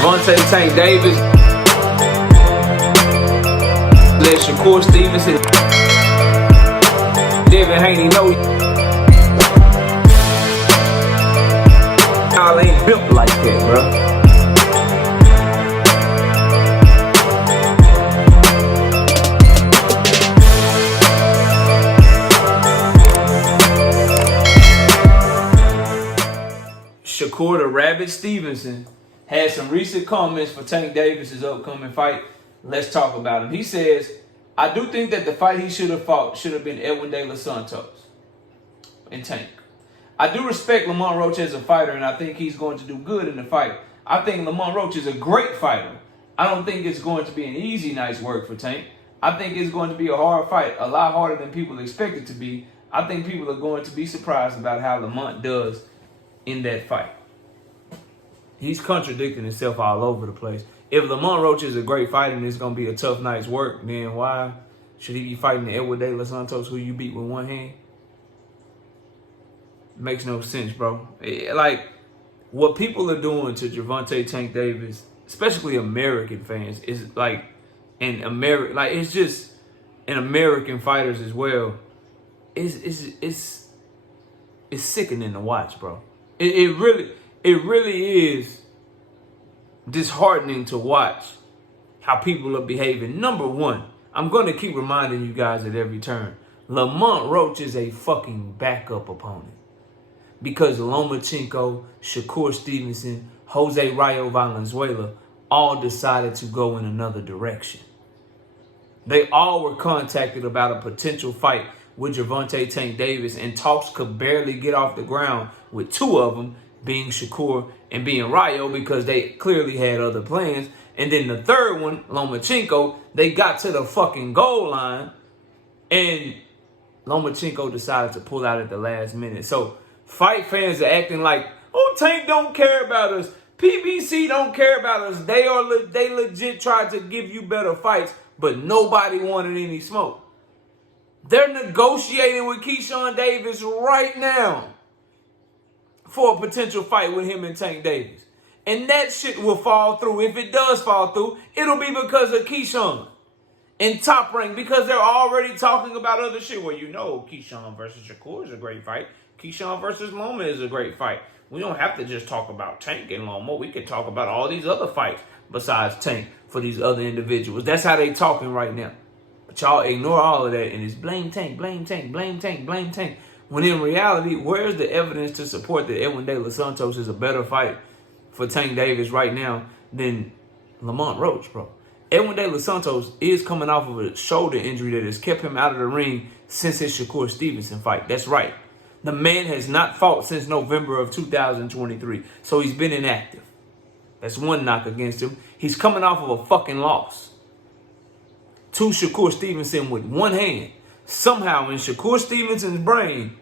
Gervonta Tank Davis. Let Shakur Stevenson. Devin Haney know y'all ain't built like that, bro. Shakur the Rabbit Stevenson had some recent comments for Tank Davis' upcoming fight. Let's talk about him. He says, I do think that the fight he should have fought should have been Edwin De Los Santos and Tank. I do respect Lamont Roach as a fighter, and I think he's going to do good in the fight. I think Lamont Roach is a great fighter. I don't think it's going to be an easy night's work for Tank. I think it's going to be a hard fight, a lot harder than people expect it to be. I think people are going to be surprised about how Lamont does in that fight. He's contradicting himself all over the place. If Lamont Roach is a great fighter and it's going to be a tough night's work, then why should he be fighting Edwin De Los Santos, who you beat with one hand? Makes no sense, bro. Like, what people are doing to Gervonta Tank Davis, especially American fans, is like, it's just, and American fighters as well, it's sickening to watch, bro. It really is disheartening to watch how people are behaving. Number one, I'm going to keep reminding you guys at every turn, Lamont Roach is a fucking backup opponent. Because Lomachenko, Shakur Stevenson, Jose Rayo Valenzuela all decided to go in another direction. They all were contacted about a potential fight with Gervonta Tank Davis, and talks could barely get off the ground with two of them being Shakur and being Rayo, because they clearly had other plans. And then the third one, Lomachenko, they got to the fucking goal line and Lomachenko decided to pull out at the last minute. So fight fans are acting like, oh, Tank don't care about us. PBC don't care about us. They legit tried to give you better fights, but nobody wanted any smoke. They're negotiating with Keyshawn Davis right now for a potential fight with him and Tank Davis. And that shit will fall through. If it does fall through, it'll be because of Keyshawn and Top Rank, because they're already talking about other shit. Well, you know, Keyshawn versus Shakur is a great fight. Keyshawn versus Loma is a great fight. We don't have to just talk about Tank and Loma. We can talk about all these other fights besides Tank for these other individuals. That's how they talking right now. But y'all ignore all of that and it's blame Tank, blame Tank, blame Tank, blame Tank. When in reality, where's the evidence to support that Edwin De Los Santos is a better fight for Tank Davis right now than Lamont Roach, bro? Edwin De Los Santos is coming off of a shoulder injury that has kept him out of the ring since his Shakur Stevenson fight. That's right. The man has not fought since November of 2023, so he's been inactive. That's one knock against him. He's coming off of a fucking loss to Shakur Stevenson with one hand. Somehow in Shakur Stevenson's brain,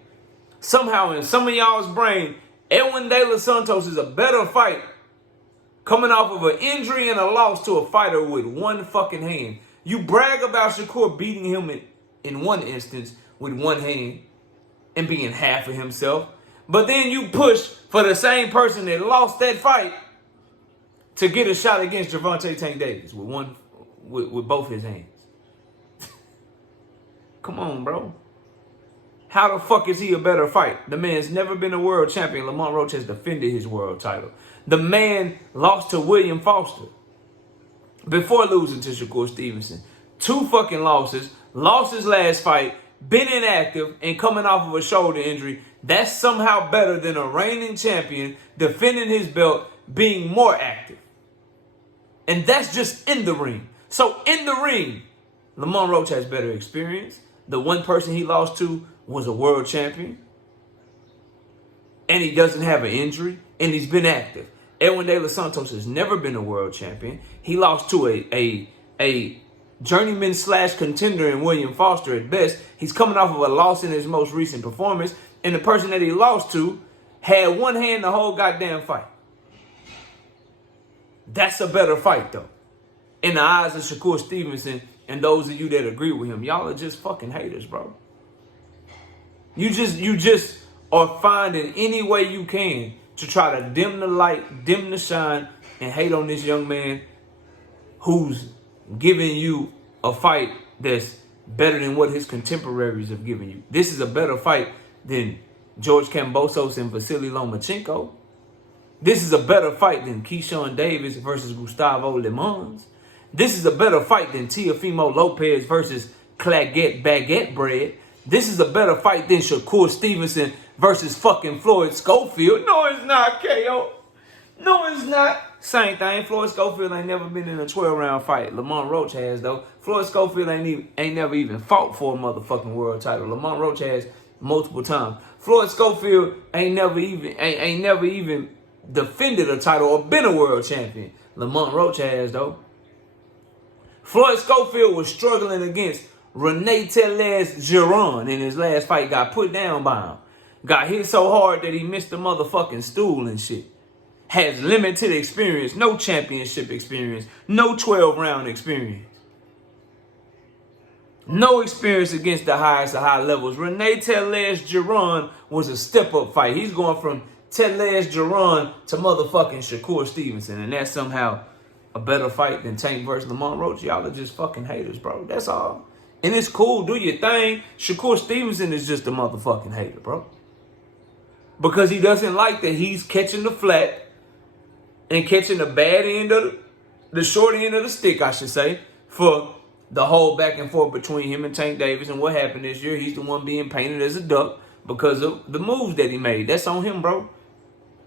somehow in some of y'all's brain, Edwin De Los Santos is a better fight coming off of an injury and a loss to a fighter with one fucking hand. You brag about Shakur beating him in one instance with one hand and being half of himself, but then you push for the same person that lost that fight to get a shot against Gervonta Tank Davis with both his hands. Come on, bro. How the fuck is he a better fight? The man's never been a world champion. Lamont Roach has defended his world title. The man lost to William Foster before losing to Shakur Stevenson. 2 fucking losses. Lost his last fight. Been inactive and coming off of a shoulder injury. That's somehow better than a reigning champion defending his belt, being more active. And that's just in the ring. So in the ring, Lamont Roach has better experience. The one person he lost to was a world champion. And he doesn't have an injury. And he's been active. Edwin De Los Santos has never been a world champion. He lost to a journeyman / contender in William Foster at best. He's coming off of a loss in his most recent performance. And the person that he lost to had one hand the whole goddamn fight. That's a better fight, though. In the eyes of Shakur Stevenson and those of you that agree with him, y'all are just fucking haters, bro. You just are finding any way you can to try to dim the light, dim the shine and hate on this young man who's giving you a fight that's better than what his contemporaries have given you. This is a better fight than George Kambosos and Vasily Lomachenko. This is a better fight than Keyshawn Davis versus Gustavo Limons. This is a better fight than Teofimo Lopez versus Claggett Baguette Bread. This is a better fight than Shakur Stevenson versus fucking Floyd Schofield. No, it's not, KO. No, it's not. Same thing. Floyd Schofield ain't never been in a 12-round fight. Lamont Roach has, though. Floyd Schofield ain't never even fought for a motherfucking world title. Lamont Roach has multiple times. Floyd Schofield ain't never even defended a title or been a world champion. Lamont Roach has, though. Floyd Schofield was struggling against Rene Tellez-Giron in his last fight. Got put down by him. Got hit so hard that he missed the motherfucking stool and shit. Has limited experience, no championship experience, no 12-round experience. No experience against the highest of high levels. Rene Tellez-Giron was a step-up fight. He's going from Tellez-Giron to motherfucking Shakur Stevenson. And that's somehow a better fight than Tank versus Lamont Roach. Y'all are just fucking haters, bro. That's all. And it's cool. Do your thing. Shakur Stevenson is just a motherfucking hater, bro. Because he doesn't like that he's catching the flat and catching the bad end of the short end of the stick, I should say, for the whole back and forth between him and Tank Davis. And what happened this year, he's the one being painted as a duck because of the moves that he made. That's on him, bro.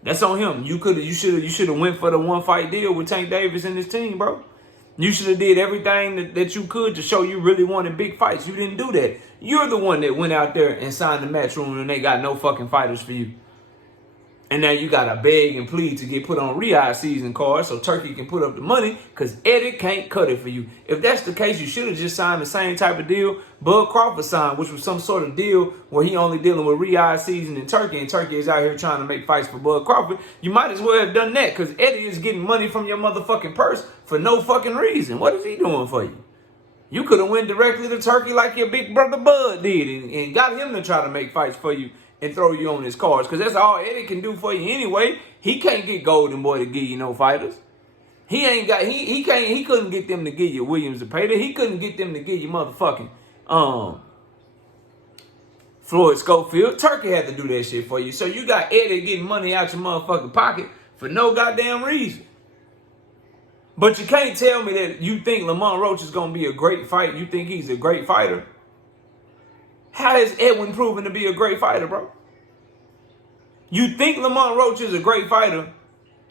That's on him. You should have went for the one fight deal with Tank Davis and his team, bro. You should have did everything that you could to show you really wanted big fights. You didn't do that. You're the one that went out there and signed the Matchroom and they got no fucking fighters for you. And now you got to beg and plead to get put on Riyadh season cards so Turkey can put up the money because Eddie can't cut it for you. If that's the case, you should have just signed the same type of deal Bud Crawford signed, which was some sort of deal where he only dealing with Riyadh season in Turkey, and Turkey is out here trying to make fights for Bud Crawford. You might as well have done that because Eddie is getting money from your motherfucking purse for no fucking reason. What is he doing for you? You could have went directly to Turkey like your big brother Bud did and got him to try to make fights for you and throw you on his cards, because that's all Eddie can do for you anyway. He can't get Golden Boy to give you no fighters. He couldn't get them to give you Williams Zepeda. He couldn't get them to give you motherfucking Floyd Schofield. Turkey had to do that shit for you. So you got Eddie getting money out your motherfucking pocket for no goddamn reason. But you can't tell me that you think Lamont Roach is gonna be a great fight. You think he's a great fighter. How is Edwin proven to be a great fighter, bro? You think Lamont Roach is a great fighter.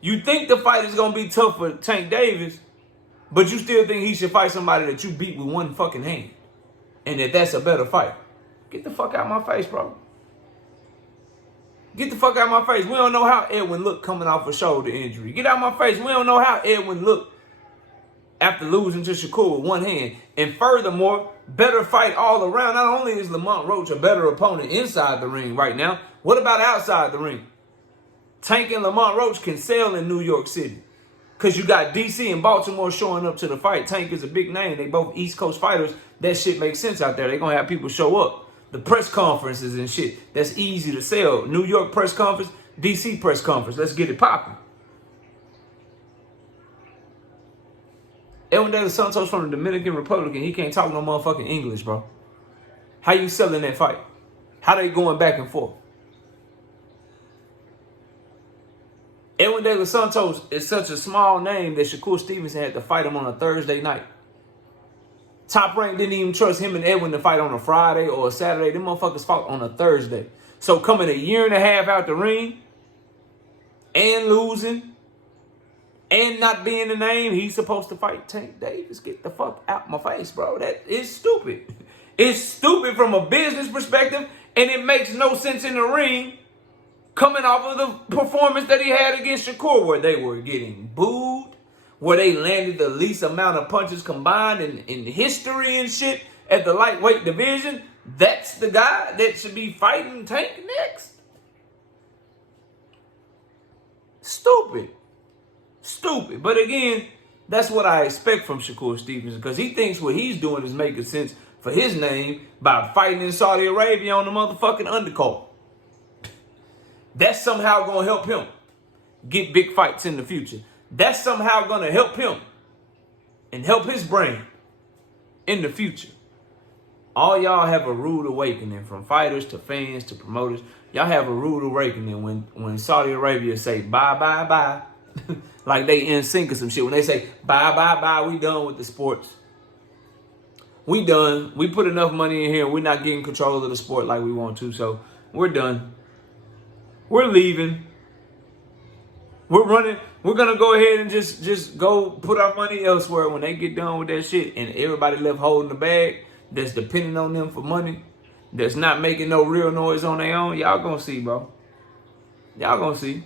You think the fight is going to be tough for Tank Davis, but you still think he should fight somebody that you beat with one fucking hand and that's a better fight. Get the fuck out of my face, bro. Get the fuck out of my face. We don't know how Edwin looked coming off a shoulder injury. Get out of my face. We don't know how Edwin looked after losing to Shakur with one hand. And furthermore, better fight all around. Not only is Lamont Roach a better opponent inside the ring right now, what about outside the ring? Tank and Lamont Roach can sell in New York City because you got DC and Baltimore showing up to the fight. Tank is a big name. They both East Coast fighters. That shit makes sense out there. They're going to have people show up. The press conferences and shit, that's easy to sell. New York press conference, DC press conference. Let's get it popping. Edwin De Los Santos from the Dominican Republic, and he can't talk no motherfucking English, bro. How you selling that fight? How they going back and forth? Edwin De Los Santos is such a small name that Shakur Stevenson had to fight him on a Thursday night. Top Rank didn't even trust him and Edwin to fight on a Friday or a Saturday. Them motherfuckers fought on a Thursday. So coming a year and a half out the ring and losing and not being the name he's supposed to fight Tank Davis. Get the fuck out my face, bro. That is stupid. It's stupid from a business perspective, and it makes no sense in the ring coming off of the performance that he had against Shakur, where they were getting booed, where they landed the least amount of punches combined in history and shit at the lightweight division. That's the guy that should be fighting Tank next. Stupid. Stupid. But again, that's what I expect from Shakur Stevenson, because he thinks what he's doing is making sense for his name by fighting in Saudi Arabia on the motherfucking undercard. That's somehow going to help him get big fights in the future. That's somehow going to help him and help his brand in the future. All y'all have a rude awakening, from fighters to fans to promoters. Y'all have a rude awakening when Saudi Arabia say bye, bye, bye. Like they in sync or some shit. When they say bye, bye, bye, we done with the sports. We done. We put enough money in here. We're not getting control of the sport like we want to. So we're done. We're leaving. We're running. We're going to go ahead and just go put our money elsewhere when they get done with that shit. And everybody left holding the bag that's depending on them for money, that's not making no real noise on their own. Y'all going to see, bro. Y'all going to see.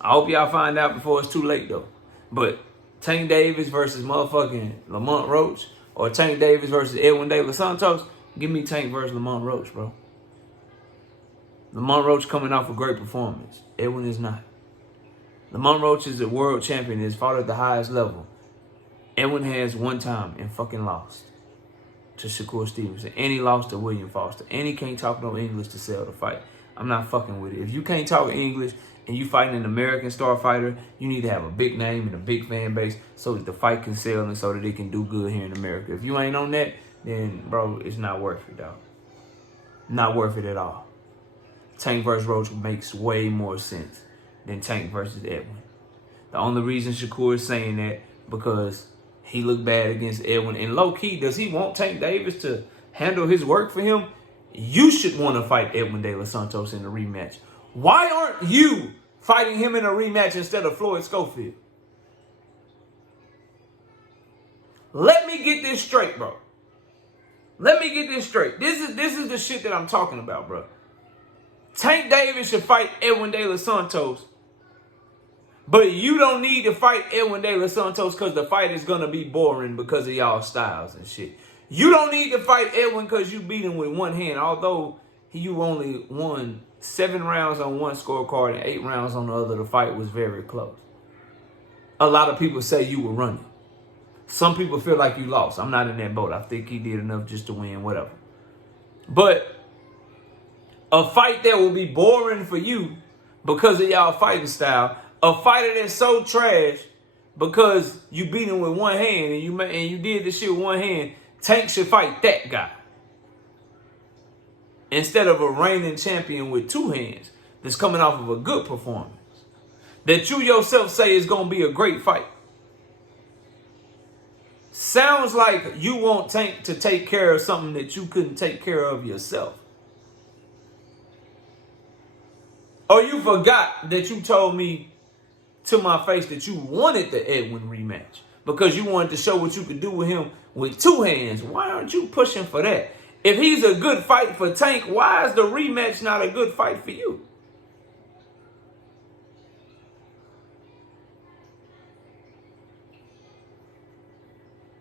I hope y'all find out before it's too late, though. But Tank Davis versus motherfucking Lamont Roach, or Tank Davis versus Edwin De Los Santos, give me Tank versus Lamont Roach, bro. Lamont Roach coming off a great performance. Edwin is not. Lamont Roach is a world champion. He's fought at the highest level. Edwin has one time and fucking lost to Shakur Stevenson. And he lost to William Foster. And he can't talk no English to sell the fight. I'm not fucking with it. If you can't talk English and you fighting an American star fighter, you need to have a big name and a big fan base so that the fight can sell and so that it can do good here in America. If you ain't on that, then, bro, it's not worth it, dog. Not worth it at all. Tank versus Roach makes way more sense than Tank versus Edwin. The only reason Shakur is saying that because he looked bad against Edwin. And low-key, does he want Tank Davis to handle his work for him? You should want to fight Edwin De Los Santos in a rematch. Why aren't you fighting him in a rematch instead of Floyd Schofield? Let me get this straight, bro. Let me get this straight. This is the shit that I'm talking about, bro. Tank Davis should fight Edwin De Los Santos. But you don't need to fight Edwin De Los Santos because the fight is going to be boring because of y'all styles and shit. You don't need to fight Edwin because you beat him with one hand, although you only won 7 rounds on one scorecard and 8 rounds on the other. The fight was very close. A lot of people say you were running. Some people feel like you lost. I'm not in that boat. I think he did enough just to win, whatever. But a fight that will be boring for you because of y'all fighting style, a fighter that's so trash because you beat him with one hand and you did this shit with one hand, Tank should fight that guy instead of a reigning champion with 2 hands that's coming off of a good performance that you yourself say is going to be a great fight. Sounds like you want Tank to take care of something that you couldn't take care of yourself. Or you forgot that you told me to my face that you wanted the Edwin rematch because you wanted to show what you could do with him with 2 hands. Why aren't you pushing for that? If he's a good fight for Tank, why is the rematch not a good fight for you?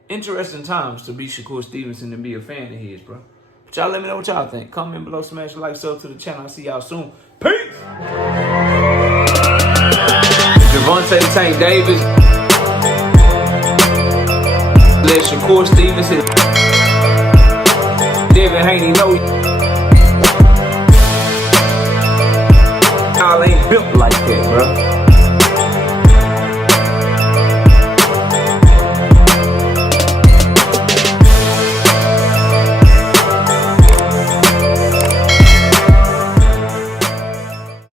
Interesting times to be Shakur Stevenson and be a fan of his, bro. But y'all let me know what y'all think. Comment below, smash a like, sub to the channel. I'll see y'all soon. Peace! Gervonta Tank Davis. Let Shakur Stevenson. Devin Haney know y'all ain't built like that, bro.